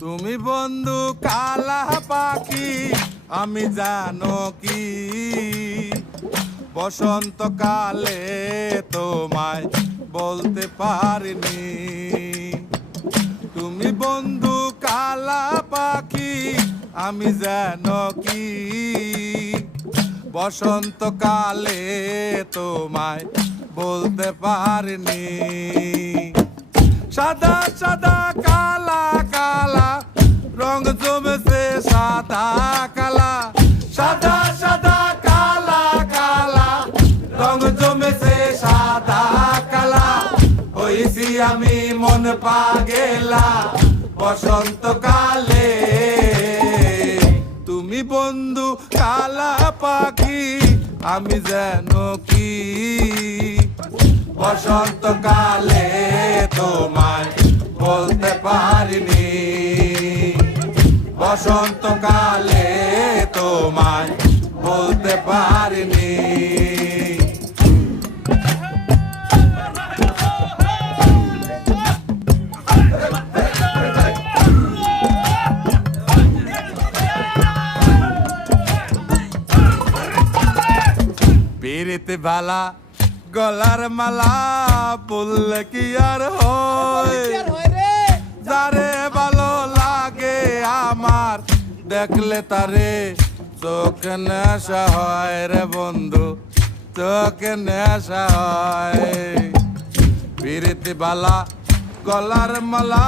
তুমি বন্ধু কালা পাখি আমি জানো কি বসন্তকালে তোমায় বলতে পারিনি। তুমি বন্ধু কালা পাখি আমি জানো কি বসন্তকালে তোমায় বলতে পারিনি। সাদা সাদা কালা কালা রং জমেছে সাদা কালা, সাদা সাদা কালা কালা রং জমেছে সাদা কালা। হইছি আমি মন পাগেলা বসন্তকালে। তুমি বন্ধু কালা পাখি আমি জানো কি বসন্তকালে তোমায় বলতে পারিনি। বসন্তকালে তোমায় বলতে পারিনি। পিরিতে ভালা গলার মালা বললে কি আর হয়, যারে ভালো লাগে আমার দেখলে তারে চোখে নেশা হয় রে বন্ধু, চোখে নেশা হয়। পিরিতি বালা গলার মালা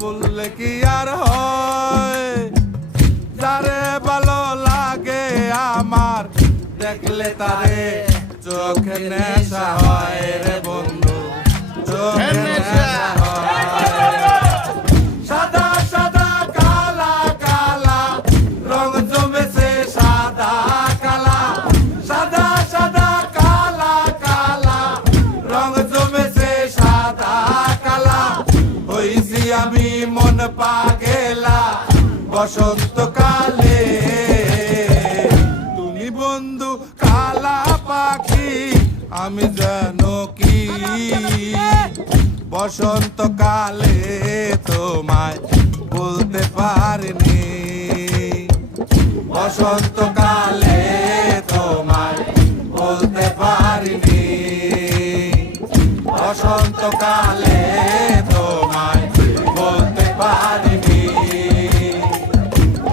বললে কি আর হয়, যারে ভালো লাগে আমার দেখলে তারে চোখে নেশা হয় রে বন্ধু, চোখে নেশা হয়। সাদা সাদা কালা কালা রং জমেছে সাদা কালা, সাদা সাদা কালা কালা রং জমেছে সাদা কালা। হইছি আমি মন পাগেলা বসন্তকালে। তুমি বন্ধু কালা পাখি আমি জানো কি বসন্তকালে তোমায় বলতে পারিনি। বসন্তকালে তোমায় বলতে পারিনি। বসন্তকালে তোমায় বলতে পারিনি।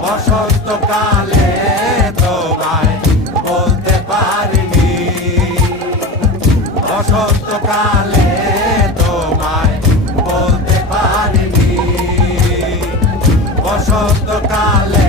বসন্তকালে তোমায় বলতে পারিনি। বসন্তকালে তোমায় বলতে পারিনি। বসন্তকালে